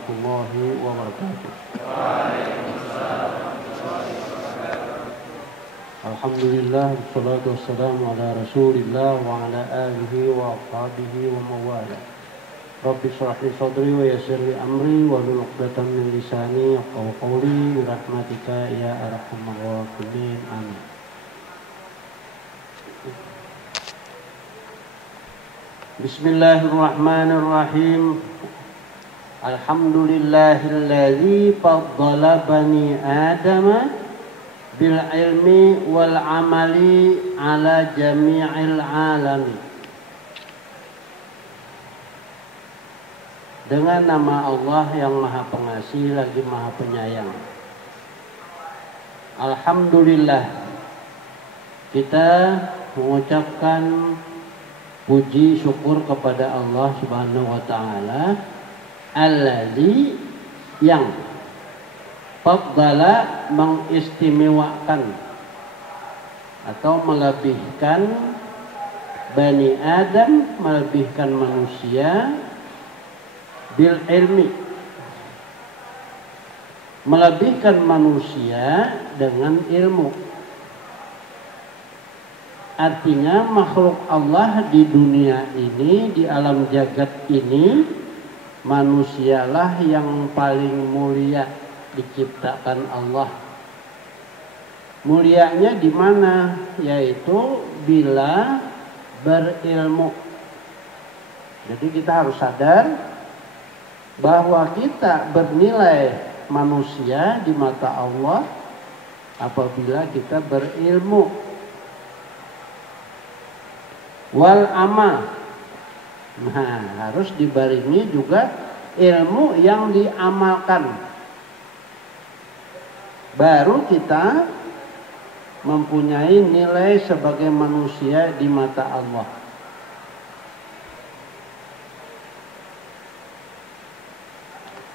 warahmatullahi wabarakatuh. Alhamdulillah, wassalatu wassalamu ala rasulillah wa ala alihi wa ashabihi wa mawala. Rabbi shrah li sadri wa yassir li amri wa hlul 'uqdatam min lisani yafqahu qawli bi rahmatika ya arhamar rahimin. Amin. Bismillahirrahmanirrahim. Alhamdulillahilladzi faddala bani adama bil ilmi wal amali ala jami'il alami. Dengan nama Allah yang Maha Pengasih lagi Maha Penyayang. Alhamdulillah, kita mengucapkan puji syukur kepada Allah Subhanahu wa taala allazi yang faddala mengistimewakan atau melebihkan Bani Adam, melebihkan manusia bil ilmi, melebihkan manusia dengan ilmu. Artinya makhluk Allah di dunia ini, di alam jagat ini, manusialah yang paling mulia diciptakan Allah. Mulianya di mana? Yaitu bila berilmu. Jadi kita harus sadar bahwa kita bernilai manusia di mata Allah apabila kita berilmu. Wal amal, nah harus dibarengi juga ilmu yang diamalkan. Baru kita mempunyai nilai sebagai manusia di mata Allah.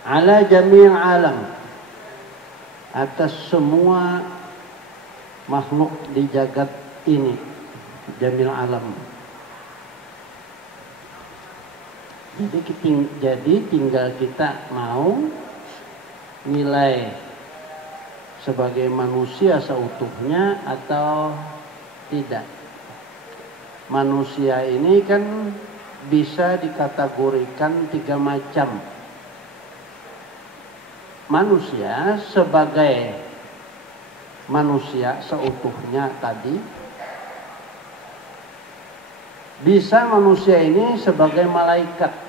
Ala jami'il alam, atas semua makhluk di jagat ini, jamil alam. Jadi tinggal kita mau nilai sebagai manusia seutuhnya atau tidak. Manusia ini kan bisa dikategorikan 3 macam. Manusia sebagai manusia seutuhnya tadi, bisa manusia ini sebagai malaikat.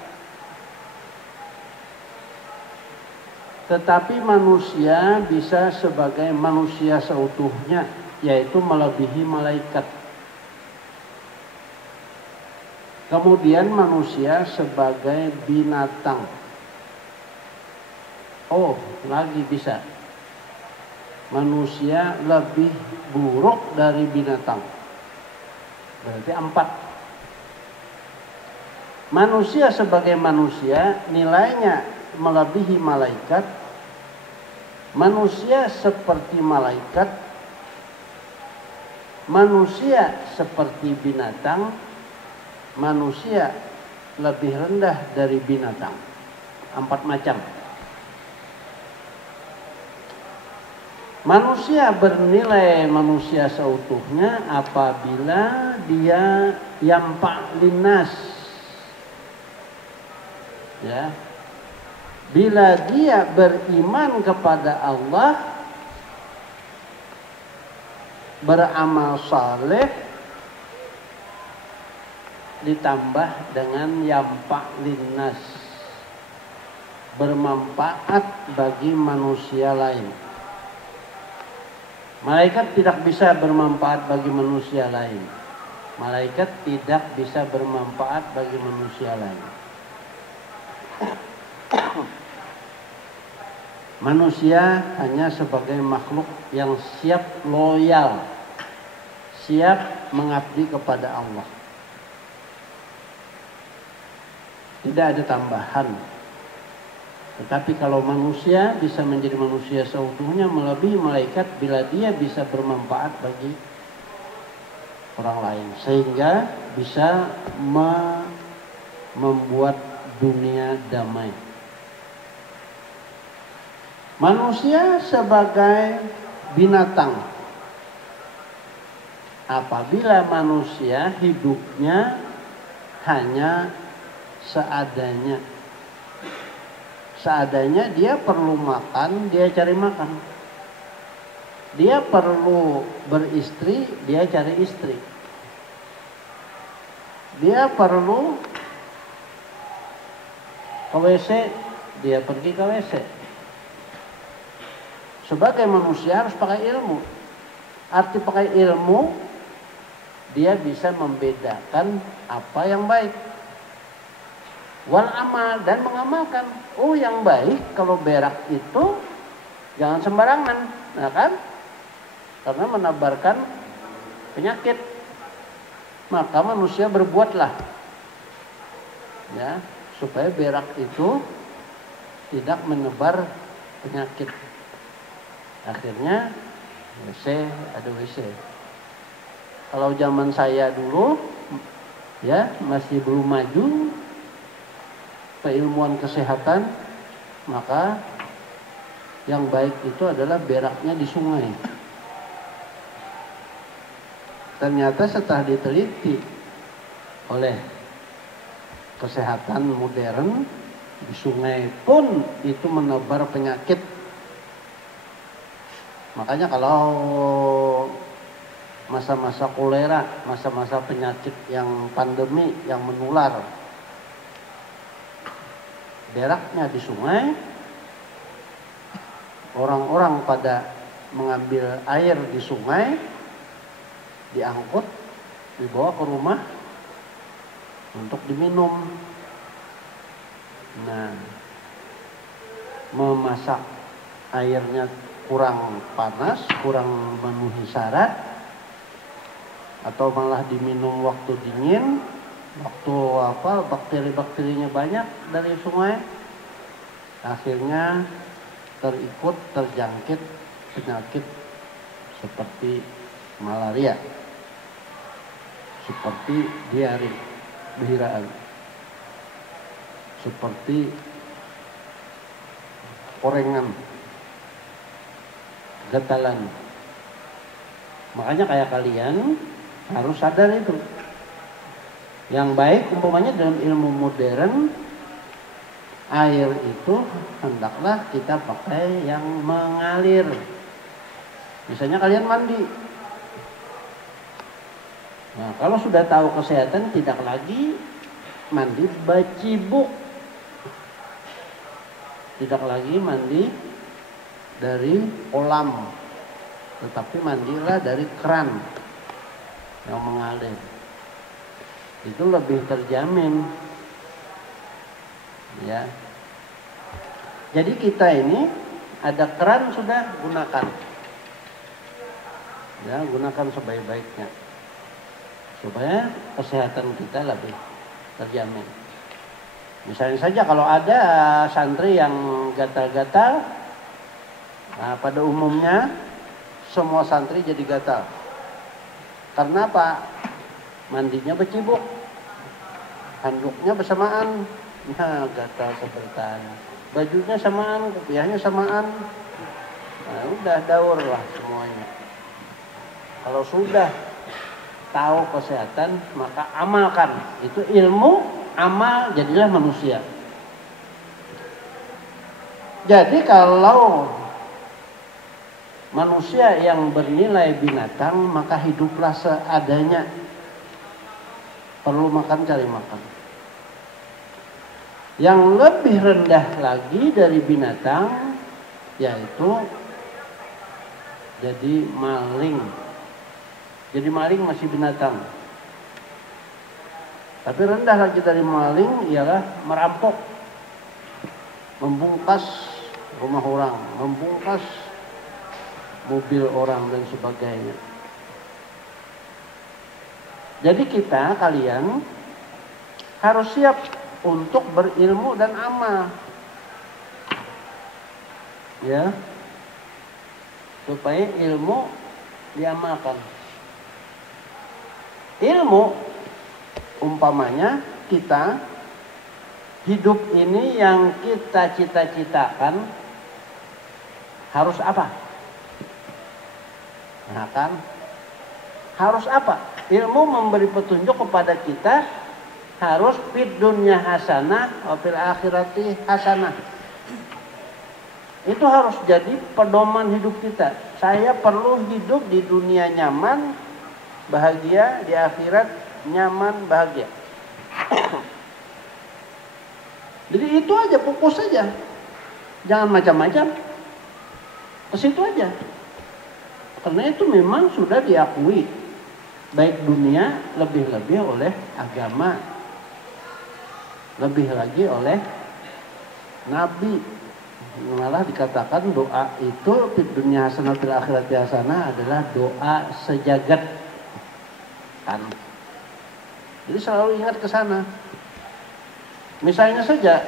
Tetapi manusia bisa sebagai manusia seutuhnya, yaitu melebihi malaikat. Kemudian manusia sebagai binatang. Oh, lagi bisa. Manusia lebih buruk dari binatang. Berarti 4. Manusia sebagai manusia nilainya melebihi malaikat. Manusia seperti malaikat. Manusia seperti binatang. Manusia lebih rendah dari binatang. 4 macam. Manusia bernilai manusia seutuhnya apabila dia yampa' linnas. Ya. Bila dia beriman kepada Allah, beramal saleh, ditambah dengan yampa' linnas, bermanfaat bagi manusia lain. Malaikat tidak bisa bermanfaat bagi manusia lain. Malaikat tidak bisa bermanfaat bagi manusia lain. Manusia hanya sebagai makhluk yang siap loyal, siap mengabdi kepada Allah. Tidak ada tambahan. Tetapi kalau manusia bisa menjadi manusia seutuhnya melebihi malaikat bila dia bisa bermanfaat bagi orang lain. Sehingga bisa membuat dunia damai. Manusia sebagai binatang, apabila manusia hidupnya hanya seadanya. Seadanya, dia perlu makan, dia cari makan. Dia perlu beristri, dia cari istri. Dia perlu ke WC, dia pergi ke WC. Sebagai manusia harus pakai ilmu. Arti pakai ilmu, dia bisa membedakan apa yang baik. Wal amal, dan mengamalkan. Oh, yang baik kalau berak itu jangan sembarangan, nah kan? Karena menebarkan penyakit. Maka manusia berbuatlah, ya, supaya berak itu tidak menebar penyakit. Akhirnya WC, ada WC. Kalau zaman saya dulu, ya, masih belum maju keilmuan kesehatan, maka yang baik itu adalah beraknya di sungai. Ternyata setelah diteliti oleh kesehatan modern, di sungai pun itu menebar penyakit. Makanya kalau masa-masa kolera, masa-masa penyakit yang pandemi, yang menular, beraknya di sungai, orang-orang pada mengambil air di sungai, diangkut, dibawa ke rumah untuk diminum. Nah, memasak airnya kurang panas, kurang memenuhi syarat, atau malah diminum waktu dingin, waktu bakteri-bakterinya banyak dari sungai, akhirnya terjangkit penyakit seperti malaria, seperti diare, bihiraan, seperti korengan, gatalan. Makanya kayak kalian harus sadar itu. Yang baik umpamanya dalam ilmu modern, air itu hendaklah kita pakai yang mengalir. Misalnya kalian mandi. Nah, kalau sudah tahu kesehatan, tidak lagi mandi bacibuk. Tidak lagi mandi dari kolam, tetapi mandilah dari keran yang mengalir. Itu lebih terjamin, ya. Jadi kita ini ada keran, sudah gunakan, ya, gunakan sebaik-baiknya supaya kesehatan kita lebih terjamin. Misalnya saja kalau ada santri yang gatal-gatal, nah, pada umumnya semua santri jadi gatal. Karena apa? Mandinya becibuk, handuknya bersamaan, nah gatal seperti bajunya samaan, kopiahnya samaan, nah udah daur lah semuanya. Kalau sudah tahu kesehatan, maka amalkan. Itu ilmu, amal, jadilah manusia. Jadi kalau manusia yang bernilai binatang, maka hiduplah seadanya. Perlu makan, cari makan. Yang lebih rendah lagi dari binatang, yaitu jadi maling. Jadi maling masih binatang. Tapi rendah lagi dari maling ialah merampok, membungkas rumah orang, membungkas mobil orang dan sebagainya. Jadi kita, kalian harus siap untuk berilmu dan amal, ya, supaya ilmu diamalkan. Ilmu umpamanya kita hidup ini yang kita cita-citakan harus apa? Nah kan, harus apa? Ilmu memberi petunjuk kepada kita harus fid dunya hasanah wa fil akhirati hasanah. Itu harus jadi pedoman hidup kita. Saya perlu hidup di dunia nyaman, bahagia, di akhirat nyaman, bahagia. Jadi itu aja, fokus saja. Jangan macam-macam. Ke situ aja. Karena itu memang sudah diakui. Baik dunia, lebih-lebih oleh agama. Lebih lagi oleh Nabi. Malah dikatakan doa itu fid dunya hasanah fil akhirati hasanah adalah doa sejagat. Kan. Jadi selalu ingat ke sana. Misalnya saja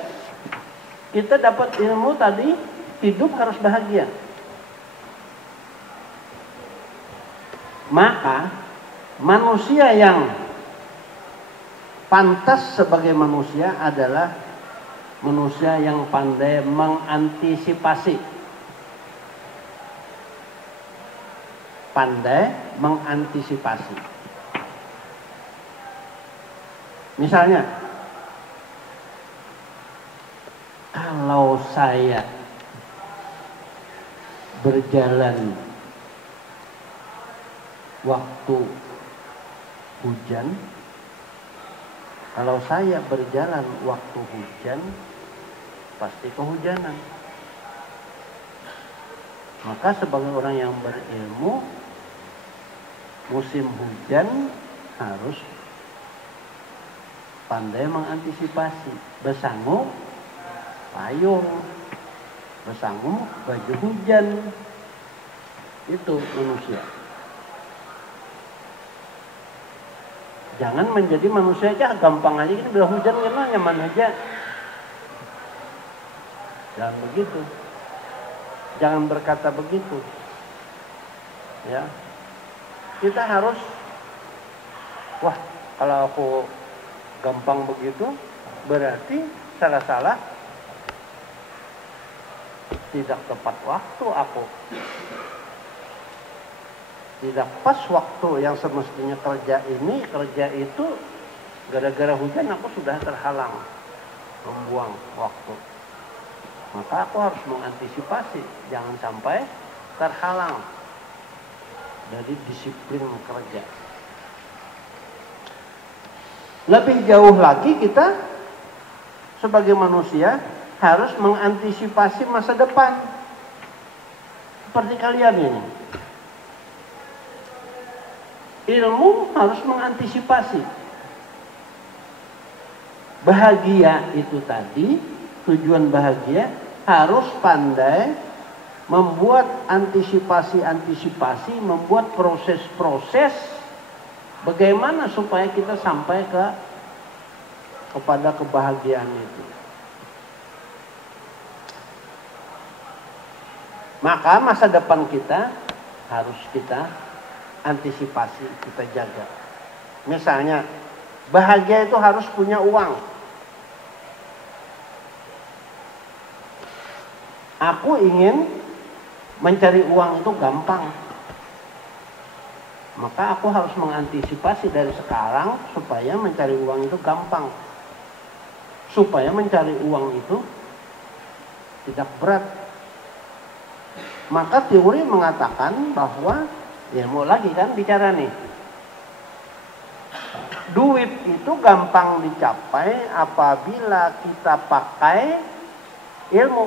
kita dapat ilmu tadi, hidup harus bahagia. Maka manusia yang pantas sebagai manusia adalah manusia yang pandai mengantisipasi. Pandai mengantisipasi. Misalnya, kalau saya berjalan waktu hujan, kalau saya berjalan waktu hujan, pasti kehujanan. Maka sebagai orang yang berilmu, musim hujan harus pandai mengantisipasi. Bersanggup payung, bersanggup baju hujan. Itu manusia. Jangan menjadi manusia aja gampang aja gitu, bila hujan kena nyaman aja. Jangan begitu. Jangan berkata begitu. Ya. Kita harus, wah, kalau aku gampang begitu, berarti salah-salah, tidak tepat waktu aku. Tidak pas waktu yang semestinya kerja itu, gara-gara hujan aku sudah terhalang, membuang waktu. Maka aku harus mengantisipasi, jangan sampai terhalang dari disiplin kerja. Lebih jauh lagi kita sebagai manusia harus mengantisipasi masa depan. Seperti kalian ini. Ilmu harus mengantisipasi. Bahagia itu tadi, tujuan bahagia harus pandai membuat antisipasi-antisipasi, membuat proses-proses bagaimana supaya kita sampai kepada kebahagiaan itu. Maka masa depan kita harus kita antisipasi, kita jaga. Misalnya, bahagia itu harus punya uang. Aku ingin mencari uang itu gampang. Maka aku harus mengantisipasi dari sekarang supaya mencari uang itu gampang. Supaya mencari uang itu tidak berat. Maka teori mengatakan bahwa, ya mau lagi kan bicara nih, duit itu gampang dicapai apabila kita pakai ilmu.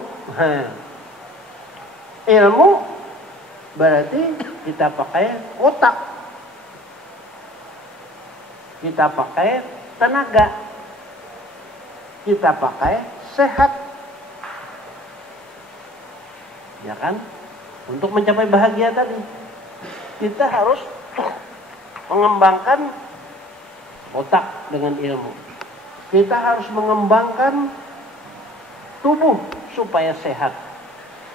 Ilmu berarti kita pakai otak, kita pakai tenaga, kita pakai sehat, ya kan? Untuk mencapai bahagia tadi, kita harus mengembangkan otak dengan ilmu. Kita harus mengembangkan tubuh supaya sehat,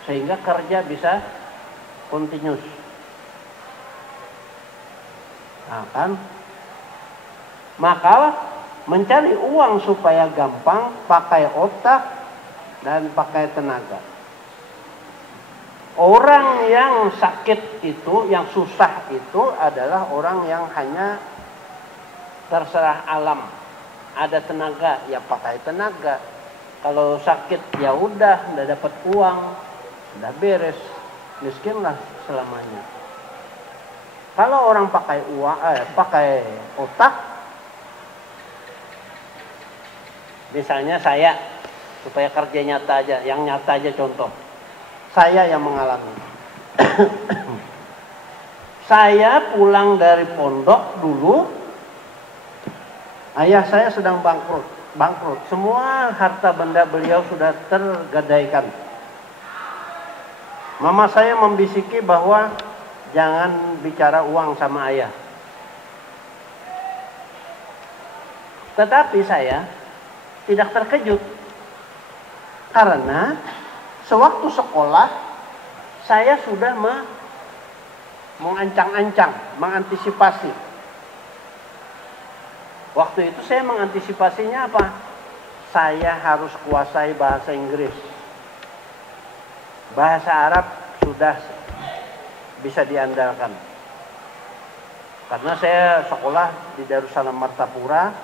sehingga kerja bisa continuous. Nah kan, maka mencari uang supaya gampang pakai otak dan pakai tenaga. Orang yang sakit itu, yang susah itu adalah orang yang hanya terserah alam. Ada tenaga, ya pakai tenaga. Kalau sakit, ya udah, udah dapat uang, udah beres, miskinlah selamanya. Kalau orang pakai uang, pakai otak, misalnya saya, supaya kerja nyata aja, yang nyata aja contoh. Saya yang mengalami. Saya pulang dari pondok dulu, ayah saya sedang bangkrut. Semua harta benda beliau sudah tergadaikan. Mama saya membisiki bahwa jangan bicara uang sama ayah. Tetapi saya tidak terkejut. Karena sewaktu sekolah saya sudah mengancang-ancang, mengantisipasi. Waktu itu saya mengantisipasinya apa? Saya harus kuasai bahasa Inggris. Bahasa Arab sudah bisa diandalkan. Karena saya sekolah di Darussalam Martapura,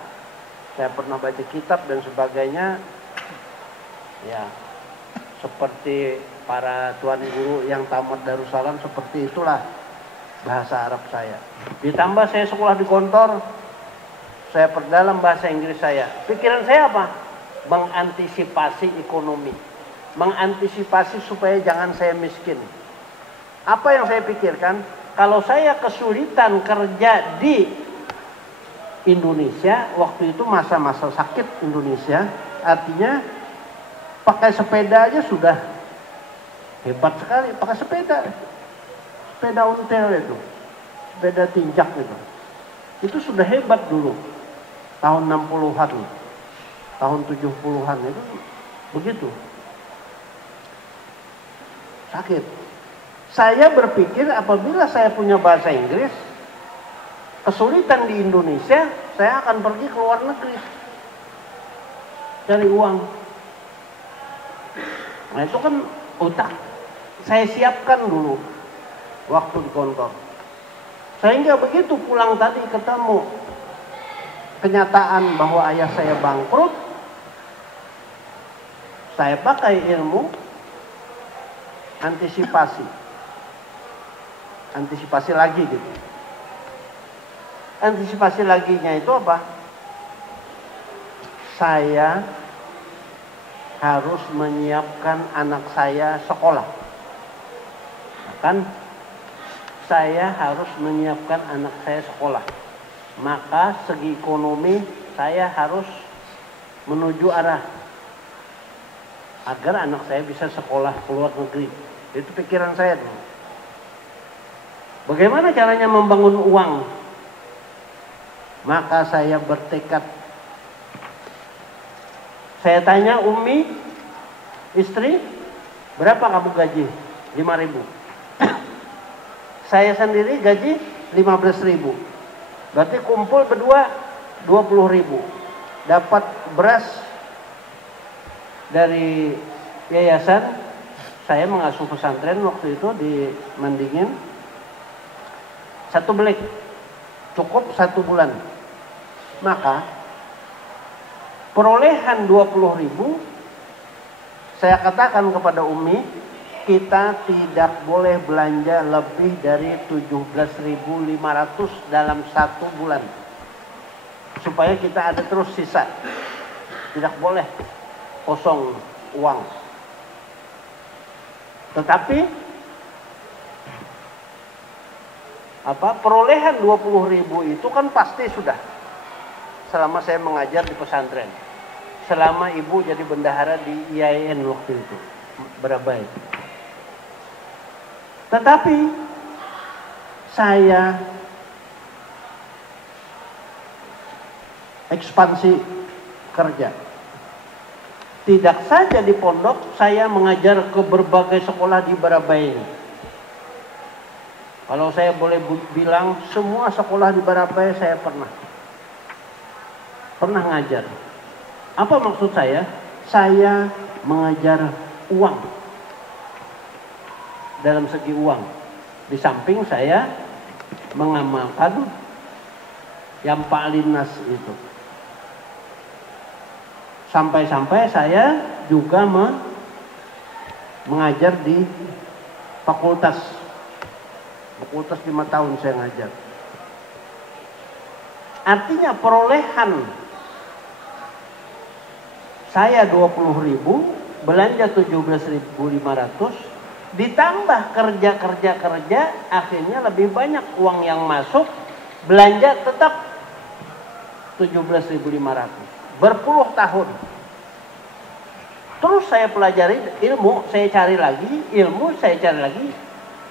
saya pernah baca kitab dan sebagainya. Ya, seperti para tuan guru yang tamat Darussalam, seperti itulah bahasa Arab saya. Ditambah saya sekolah di kantor, saya perdalam bahasa Inggris saya. Pikiran saya apa? Mengantisipasi ekonomi. Mengantisipasi supaya jangan saya miskin. Apa yang saya pikirkan? Kalau saya kesulitan kerja di Indonesia, waktu itu masa-masa sakit Indonesia, artinya pakai sepeda aja sudah hebat sekali. Pakai sepeda ontel itu, sepeda tinjak itu sudah hebat dulu. Tahun 60-an, tahun 70-an itu begitu. Sakit. Saya berpikir apabila saya punya bahasa Inggris, kesulitan di Indonesia, saya akan pergi ke luar negeri cari uang. Nah itu kan otak saya siapkan dulu waktu di kantor. Sehingga begitu pulang tadi ketemu kenyataan bahwa ayah saya bangkrut, saya pakai ilmu antisipasi lagi gitu. Antisipasi laginya itu apa? Saya harus menyiapkan anak saya sekolah. Kan saya harus menyiapkan anak saya sekolah. Maka segi ekonomi saya harus menuju arah agar anak saya bisa sekolah ke luar negeri. Itu pikiran saya dulu. Bagaimana caranya membangun uang? Maka saya bertekad. Saya tanya Umi, istri, berapa kamu gaji? 5.000. Saya sendiri gaji 15.000. Berarti kumpul berdua 20.000. Dapat beras dari yayasan. Saya mengasuh pesantren waktu itu di Mandingin. 1 belik cukup 1 bulan. Maka perolehan 20.000, saya katakan kepada Umi, kita tidak boleh belanja lebih dari 17.500 dalam 1 bulan. Supaya kita ada terus sisa. Tidak boleh kosong uang. Tetapi perolehan 20.000 itu kan pasti sudah selama saya mengajar di pesantren, selama ibu jadi bendahara di IAIN waktu itu Barabai. Tetapi saya ekspansi kerja. Tidak saja di pondok, saya mengajar ke berbagai sekolah di Barabai ini. Kalau saya boleh bilang, semua sekolah di Barabai saya pernah ngajar. Apa maksud saya? Saya mengajar uang. dalam segi uang. Di samping saya mengamalkan yang Pak Linas itu. Sampai-sampai saya juga mengajar di fakultas 5 tahun saya ngajar. Artinya perolehan saya 20.000, belanja 17.500, ditambah kerja, akhirnya lebih banyak uang yang masuk, belanja tetap 17.500. Berpuluh tahun. Terus saya pelajari ilmu, saya cari lagi,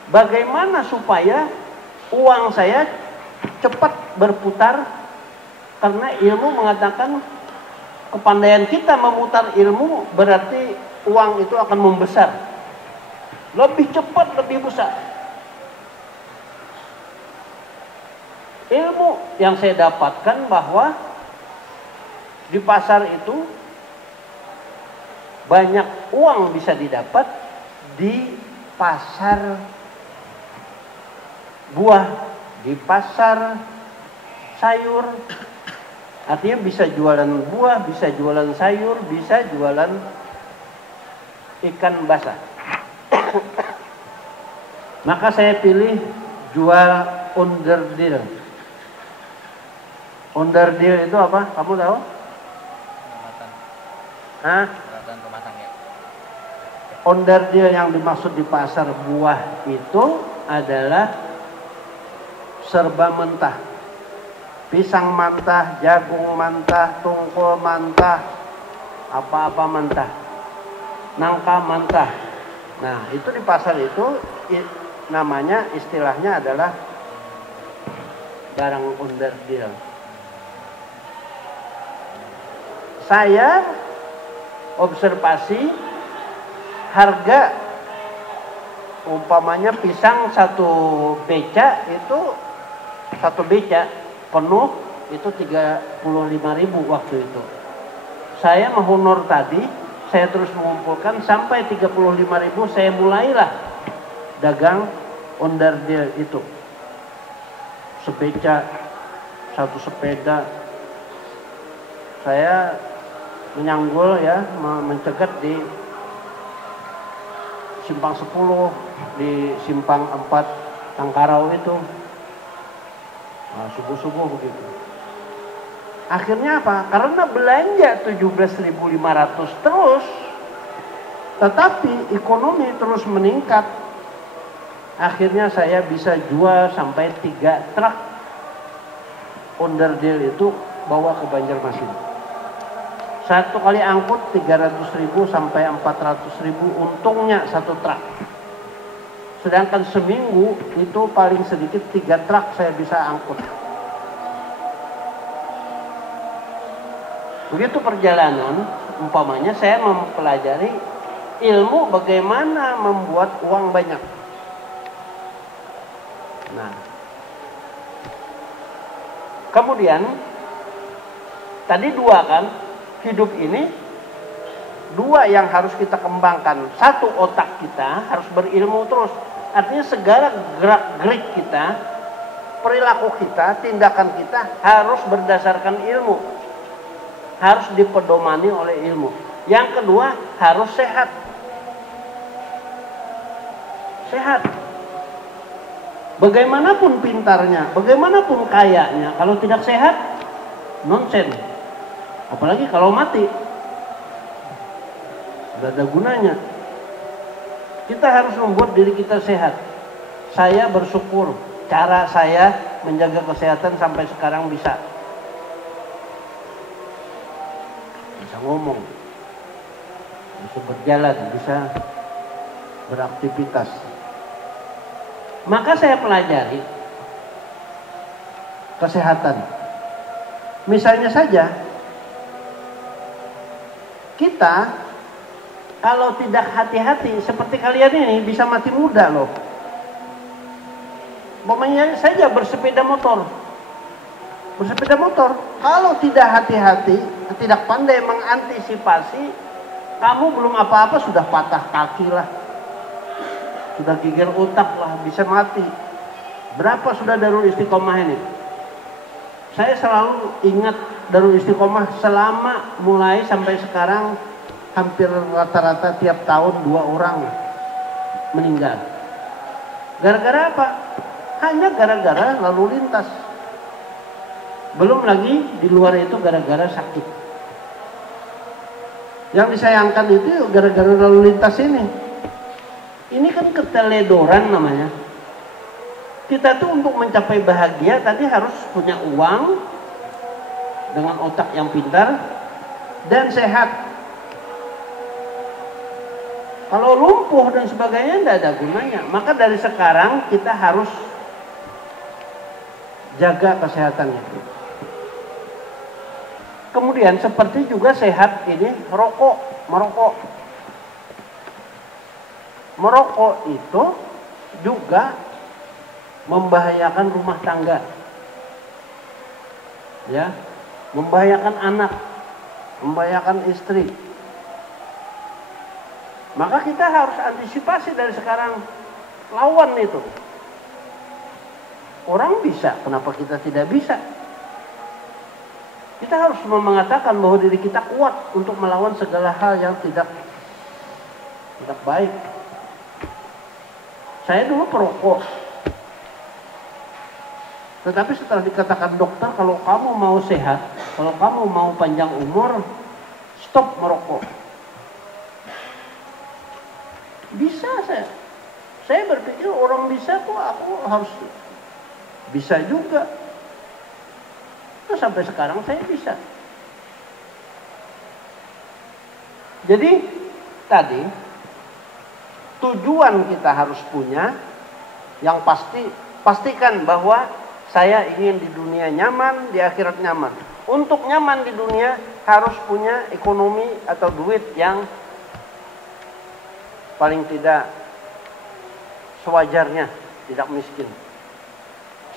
bagaimana supaya uang saya cepat berputar. Karena ilmu mengatakan kepandaian kita memutar ilmu berarti uang itu akan membesar. Lebih cepat, lebih besar. Ilmu yang saya dapatkan bahwa di pasar itu banyak uang bisa didapat di pasar buah, di pasar sayur. Artinya bisa jualan buah, bisa jualan sayur, bisa jualan ikan basah. Maka saya pilih jual onderdil. Onderdil itu apa? Kamu tahu? Hah? Onderdil yang dimaksud di pasar buah itu adalah serba mentah. Pisang mentah, jagung mentah, tungkul mentah, apa-apa mentah, nangka mentah. Nah, itu di pasar itu namanya, istilahnya adalah barang onderdil. Saya observasi harga, umpamanya pisang satu beca itu, satu beca penuh itu 35.000 waktu itu. Saya menghonor tadi, saya terus mengumpulkan sampai 35.000, saya mulailah dagang onderdil itu. Sebeca, satu sepeda. Saya menyanggul ya, mencegat di Simpang 10, di Simpang 4 Tangkarau itu. Nah, subuh-subuh begitu. Akhirnya apa? Karena belanja 17.500 terus, tetapi ekonomi terus meningkat. Akhirnya saya bisa jual sampai 3 truk onderdil itu bawa ke Banjarmasin. Satu kali angkut 300.000 sampai 400.000 untungnya satu truk. Sedangkan seminggu itu paling sedikit 3 truk saya bisa angkut. Begitu perjalanan, umpamanya saya mempelajari ilmu bagaimana membuat uang banyak. Nah, kemudian tadi 2 kan, hidup ini 2 yang harus kita kembangkan. 1, otak kita harus berilmu terus. Artinya segala gerak-gerik kita, perilaku kita, tindakan kita harus berdasarkan ilmu. Harus dipedomani oleh ilmu. Yang kedua, harus sehat. Sehat. Bagaimanapun pintarnya, bagaimanapun kayanya, kalau tidak sehat, nonsen. Apalagi kalau mati. Tidak ada gunanya. Kita harus membuat diri kita sehat. Saya bersyukur cara saya menjaga kesehatan sampai sekarang bisa ngomong, bisa berjalan, bisa beraktivitas. Maka saya pelajari kesehatan. Misalnya saja kita kalau tidak hati-hati seperti kalian ini bisa mati muda loh. Momennya saja bersepeda motor. Bersepeda motor, kalau tidak hati-hati, tidak pandai mengantisipasi, kamu belum apa-apa sudah patah kaki lah. sudah geger otak lah, bisa mati. Berapa sudah Darul Istiqomah ini? Saya selalu ingat Darul Istiqomah selama mulai sampai sekarang hampir rata-rata tiap tahun 2 orang meninggal. Gara-gara apa? Hanya gara-gara lalu lintas. Belum lagi di luar itu gara-gara sakit. Yang disayangkan itu gara-gara lalu lintas ini. Ini kan keteledoran namanya. Kita tuh untuk mencapai bahagia tadi harus punya uang dengan otak yang pintar dan sehat. Kalau lumpuh dan sebagainya tidak ada gunanya. Maka dari sekarang kita harus jaga kesehatannya. Kemudian seperti juga sehat ini merokok. Merokok itu juga membahayakan rumah tangga. Ya, membahayakan anak, membahayakan istri. Maka kita harus antisipasi dari sekarang, lawan itu. Orang bisa, kenapa kita tidak bisa? Kita harus mengatakan bahwa diri kita kuat untuk melawan segala hal yang tidak baik. Saya dulu perokok. Tetapi setelah dikatakan dokter, kalau kamu mau sehat, kalau kamu mau panjang umur, stop merokok. Bisa saya berpikir orang bisa kok, aku harus bisa juga. Terus sampai sekarang saya bisa. Jadi tadi tujuan kita harus punya yang pastikan bahwa saya ingin di dunia nyaman, di akhirat nyaman. Untuk nyaman di dunia harus punya ekonomi atau duit yang paling tidak sewajarnya, tidak miskin,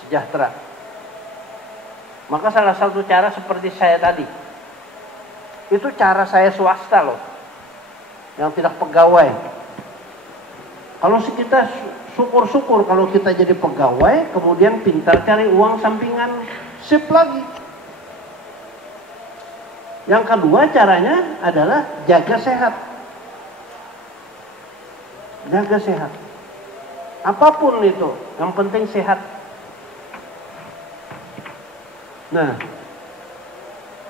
sejahtera. Maka salah satu cara seperti saya tadi, itu cara saya swasta loh, yang tidak pegawai. Kalau kita syukur-syukur kalau kita jadi pegawai, kemudian pintar cari uang sampingan, sip lagi. Yang kedua caranya adalah jaga sehat. Jaga sehat. Apapun itu, yang penting sehat. Nah,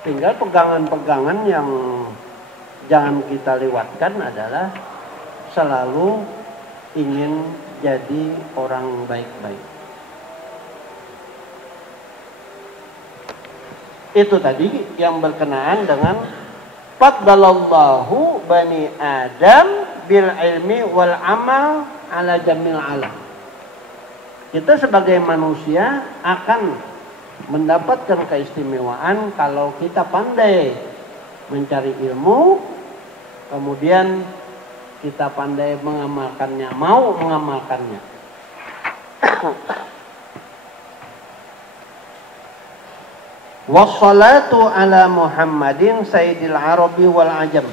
tinggal pegangan-pegangan yang jangan kita lewatkan adalah selalu ingin jadi orang baik-baik. Itu tadi yang berkenaan dengan faddalallahu bani Adam bil ilmi wal amal ala jamil alam. Kita sebagai manusia akan mendapatkan keistimewaan kalau kita pandai mencari ilmu, kemudian kita pandai mengamalkannya, mau mengamalkannya. Wassalatu ala Muhammadin sayyidil Arabi wal Ajam.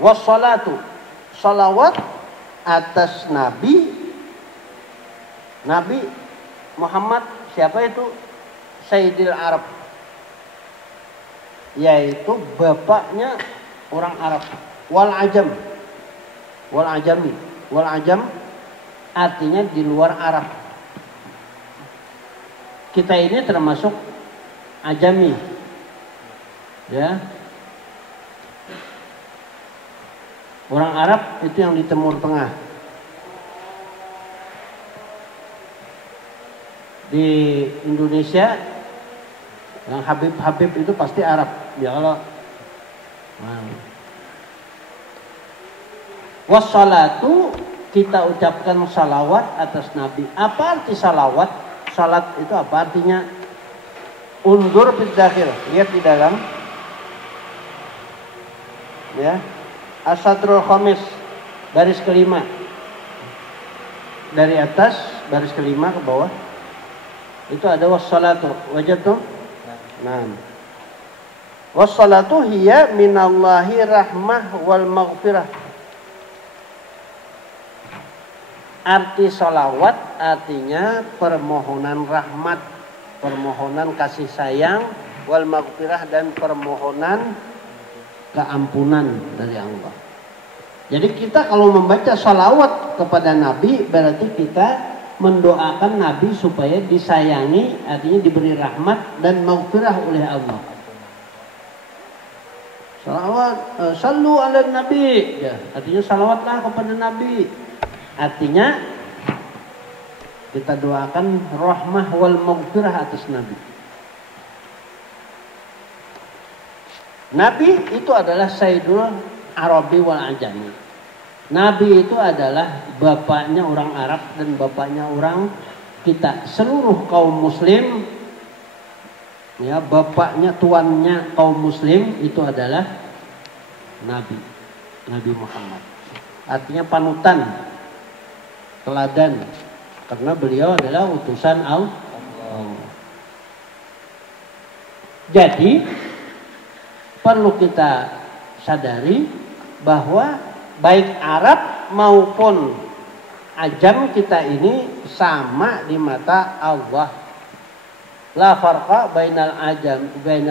Wassalatu, salawat atas Nabi Muhammad. Siapa itu? Sayyidil Arab, yaitu bapaknya orang Arab. Wal Ajam, wal Ajami, wal Ajam artinya di luar Arab. Kita ini termasuk Ajami, ya. Orang Arab itu yang di Timur Tengah. Di Indonesia yang Habib itu pasti Arab. Ya kalau wassalatu, kita ucapkan salawat atas Nabi. Apa arti salawat? Salat itu apa artinya? Undur fid dakhil, lihat di dalam. Ya. As-Sadrul Khamis, baris kelima. Dari atas baris kelima ke bawah. Itu ada wassalatu. Wajib tuh? Nah. Wassalatu hiya minallahi rahmah wal maghfirah. Arti sholawat artinya permohonan rahmat, permohonan kasih sayang, wal maghfirah dan permohonan keampunan dari Allah. Jadi kita kalau membaca sholawat kepada Nabi berarti kita mendoakan Nabi supaya disayangi, artinya diberi rahmat dan maghfirah oleh Allah. Salawat, sallu ala Nabi, ya, artinya salawatlah kepada Nabi. Artinya kita doakan rahmah wal maghfirah atas Nabi. Nabi itu adalah Sayyidul Arabi wal Ajami. Nabi itu adalah bapaknya orang Arab dan bapaknya orang kita. Seluruh kaum muslim, ya, bapaknya tuannya kaum muslim itu adalah Nabi. Nabi Muhammad. Artinya panutan, teladan, karena beliau adalah utusan Allah. Jadi perlu kita sadari bahwa baik Arab maupun ajam kita ini sama di mata Allah. La farqa bainal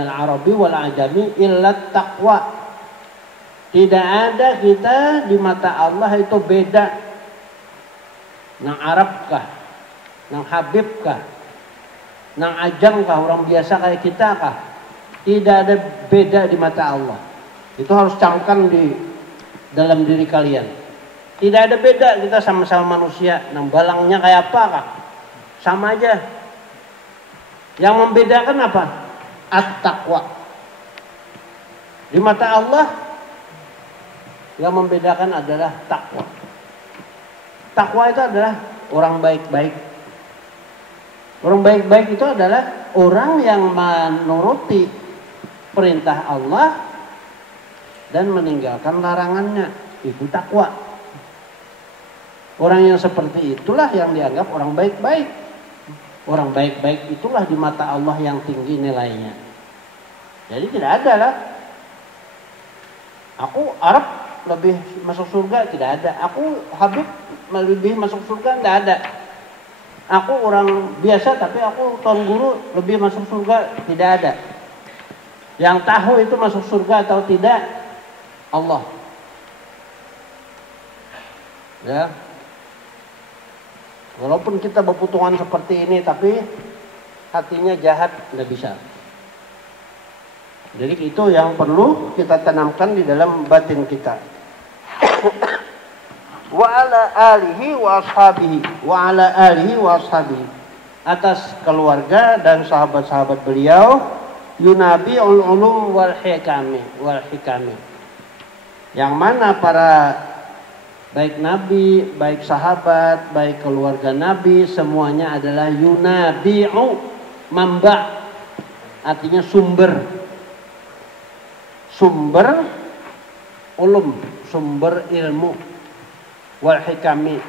Arabi wal ajami illa taqwa. Tidak ada kita di mata Allah itu beda. Nang Arab kah? Nang Habib kah? Nang ajam kah? Orang biasa kayak kita kah? Tidak ada beda di mata Allah. Itu harus camkan di dalam diri kalian. Tidak ada beda, kita sama-sama manusia. Nang balangnya kayak apa kah? Sama aja. Yang membedakan apa? At-taqwa. Di mata Allah yang membedakan adalah takwa. Takwa itu adalah orang baik-baik. Orang baik-baik itu adalah orang yang menuruti perintah Allah dan meninggalkan larangannya. Itu takwa. Orang yang seperti itulah yang dianggap orang baik-baik. Orang baik-baik itulah di mata Allah yang tinggi nilainya. Jadi tidak ada lah. Aku Arab lebih masuk surga, tidak ada. Aku Habib lebih masuk surga, tidak ada. Aku orang biasa tapi aku tuan guru lebih masuk surga, tidak ada. Yang tahu itu masuk surga atau tidak Allah. Ya. Walaupun kita berputungan seperti ini tapi hatinya jahat, tidak bisa. Jadi itu yang perlu kita tanamkan di dalam batin kita. Wa ala alihi wa ashabihi wa ala alihi wa ashabihi, atas keluarga dan sahabat-sahabat beliau, yunabi'ul ulum wal hikami, yang mana para baik nabi, baik sahabat, baik keluarga nabi semuanya adalah yunabi'u, mamba, artinya sumber ulum, sumber ilmu, wal hikami,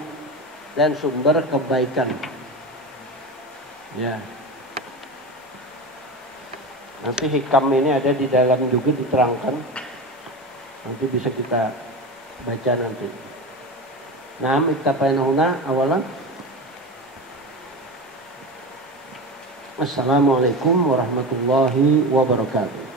dan sumber kebaikan. Ya. Nanti hikam ini ada di dalam juga diterangkan. Nanti bisa kita baca nanti. Naam iktafaina huna awalan. Assalamualaikum warahmatullahi wabarakatuh.